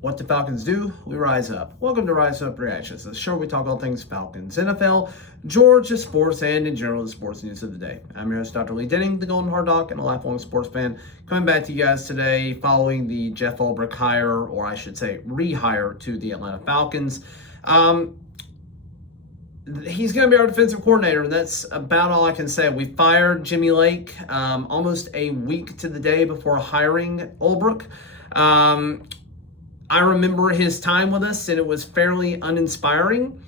What the Falcons do? We rise up. Welcome to Rise Up Reactions, the show where we talk all things Falcons, NFL, Georgia sports, and in general the sports news of the day. I'm your host, Dr. Lee Denning, the Golden Hard Dog, and a lifelong sports fan, coming back to you guys today following the Jeff Ulbrich hire, or I should say rehire, to the Atlanta Falcons. He's going to be our defensive coordinator, and that's about all I can say. We fired Jimmy Lake almost a week to the day before hiring Ulbrich. I remember his time with us, and it was fairly uninspiring.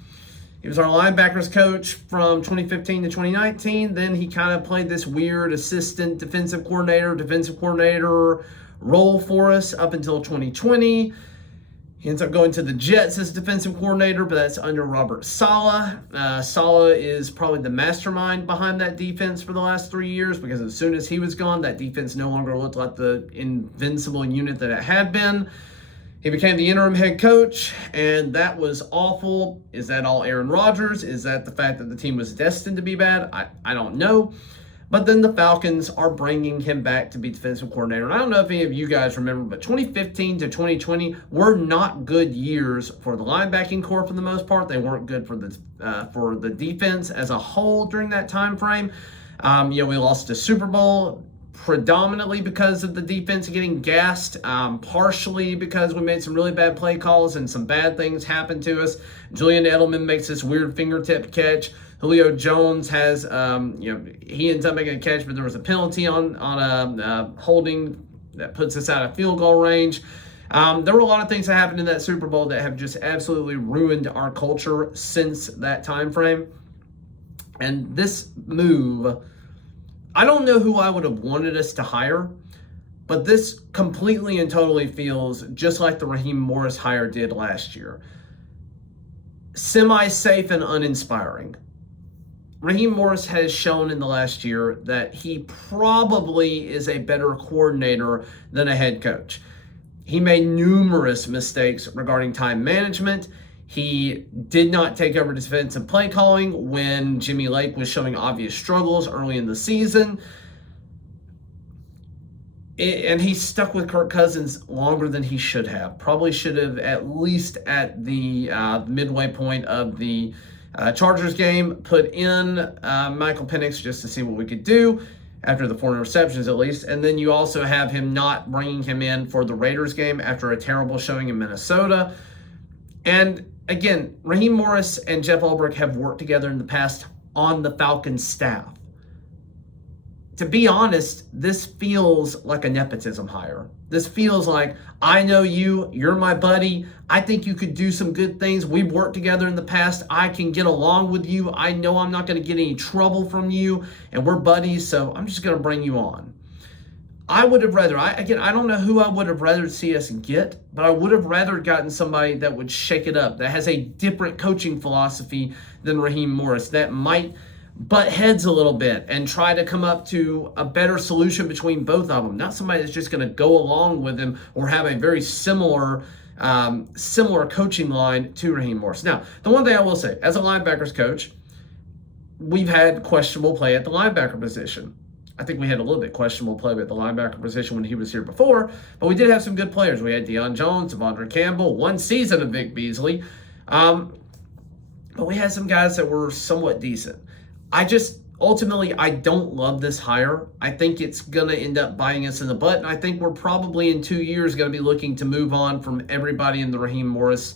He was our linebackers coach from 2015 to 2019. Then he kind of played this weird assistant defensive coordinator role for us up until 2020. He ends up going to the Jets as defensive coordinator, but that's under Robert Saleh. Saleh is probably the mastermind behind that defense for the last 3 years, because as soon as he was gone, that defense no longer looked like the invincible unit that it had been. He became the interim head coach, and that was awful. Is that all Aaron Rodgers? Is that the fact that the team was destined to be bad? I don't know. But then the Falcons are bringing him back to be defensive coordinator. And I don't know if any of you guys remember, but 2015 to 2020 were not good years for the linebacking corps for the most part. They weren't good for the defense as a whole during that time frame. We lost the Super Bowl predominantly because of the defense getting gassed, partially because we made some really bad play calls and some bad things happened to us. Julian Edelman makes this weird fingertip catch. Julio Jones has, he ends up making a catch, but there was a penalty on a holding that puts us out of field goal range. There were a lot of things that happened in that Super Bowl that have just absolutely ruined our culture since that time frame. And this move, I don't know who I would have wanted us to hire, but this completely and totally feels just like the Raheem Morris hire did last year. Semi-safe and uninspiring. Raheem Morris has shown in the last year that he probably is a better coordinator than a head coach. He made numerous mistakes regarding time management. He did not take over defensive play calling when Jimmy Lake was showing obvious struggles early in the season. And he stuck with Kirk Cousins longer than he should have. Probably should have, at least at the midway point of the Chargers game, put in Michael Penix just to see what we could do after the 4 interceptions at least. And then you also have him not bringing him in for the Raiders game after a terrible showing in Minnesota. And again, Raheem Morris and Jeff Ulbrich have worked together in the past on the Falcons staff. To be honest, this feels like a nepotism hire. This feels like, I know you, you're my buddy, I think you could do some good things. We've worked together in the past. I can get along with you. I know I'm not going to get any trouble from you, and we're buddies, so I'm just going to bring you on. I would have rather, I don't know who I would have rather see us get, but I would have rather gotten somebody that would shake it up, that has a different coaching philosophy than Raheem Morris, that might butt heads a little bit and try to come up to a better solution between both of them. Not somebody that's just going to go along with him or have a very similar coaching line to Raheem Morris. Now, the one thing I will say, as a linebackers coach, we've had questionable play at the linebacker position. I think we had a little bit questionable play at the linebacker position when he was here before, but we did have some good players. We had Deion Jones, Devondre Campbell, one season of Vic Beasley. But we had some guys that were somewhat decent. Ultimately, I don't love this hire. I think it's going to end up biting us in the butt, and I think we're probably in 2 years going to be looking to move on from everybody in the Raheem Morris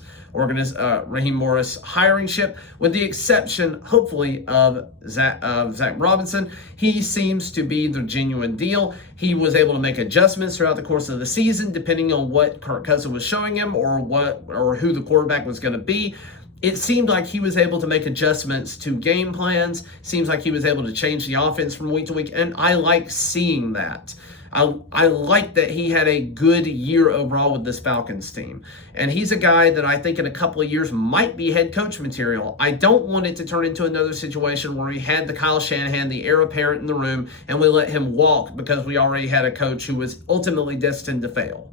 hiring ship, with the exception, hopefully, of Zach Robinson. He seems to be the genuine deal. He was able to make adjustments throughout the course of the season, depending on what Kirk Cousins was showing him or who the quarterback was going to be. It seemed like he was able to make adjustments to game plans. Seems like he was able to change the offense from week to week, and I like seeing that. I like that he had a good year overall with this Falcons team. And he's a guy that I think in a couple of years might be head coach material. I don't want it to turn into another situation where we had the Kyle Shanahan, the heir apparent in the room, and we let him walk because we already had a coach who was ultimately destined to fail.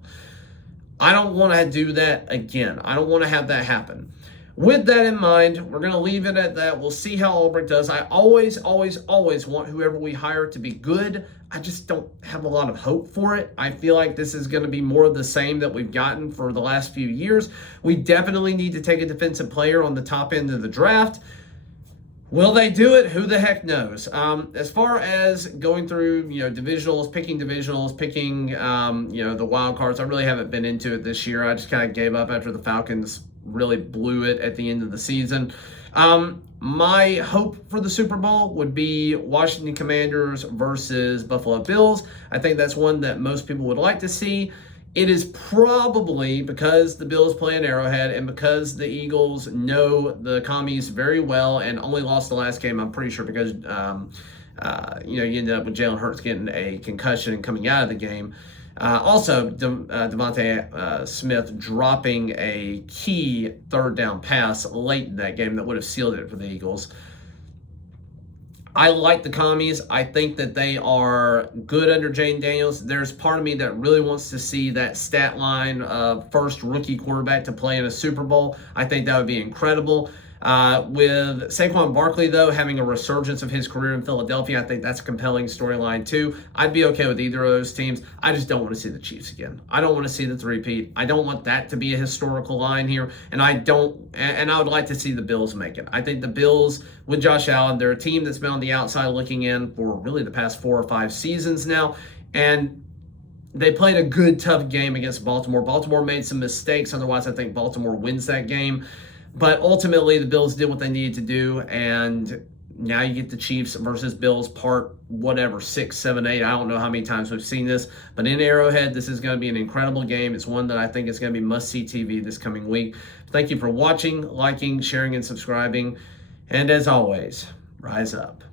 I don't want to do that again. I don't want to have that happen. with that in mind, we're going to leave it at that. We'll see how Ulbrich does. I always want whoever we hire to be good. I just don't have a lot of hope for it. I feel like this is going to be more of the same that we've gotten for the last few years. We definitely need to take a defensive player on the top end of the draft. Will they do it? Who the heck knows? As far as going through, divisionals, picking, the wild cards, I really haven't been into it this year. I just kind of gave up after the Falcons really blew it at the end of the season. My hope for the Super Bowl would be Washington Commanders versus Buffalo Bills. I think that's one that most people would like to see. It is probably because the Bills play in Arrowhead and because the Eagles know the Commies very well and only lost the last game, I'm pretty sure, because you ended up with Jalen Hurts getting a concussion and coming out of the game. Also, Devontae Smith dropping a key third down pass late in that game that would have sealed it for the Eagles. I like the Commies. I think that they are good under Jane Daniels. There's part of me that really wants to see that stat line of first rookie quarterback to play in a Super Bowl. I think that would be incredible. With Saquon Barkley, though, having a resurgence of his career in Philadelphia, I think that's a compelling storyline, too. I'd be okay with either of those teams. I just don't want to see the Chiefs again. I don't want to see the three-peat. I don't want that to be a historical line here, and I would like to see the Bills make it. I think the Bills, with Josh Allen, they're a team that's been on the outside looking in for really the past 4 or 5 seasons now, and they played a good, tough game against Baltimore. Baltimore made some mistakes. Otherwise, I think Baltimore wins that game. But ultimately, the Bills did what they needed to do, and now you get the Chiefs versus Bills part 6, 7, 8. I don't know how many times we've seen this, but in Arrowhead, this is going to be an incredible game. It's one that I think is going to be must-see TV this coming week. Thank you for watching, liking, sharing, and subscribing. And as always, rise up.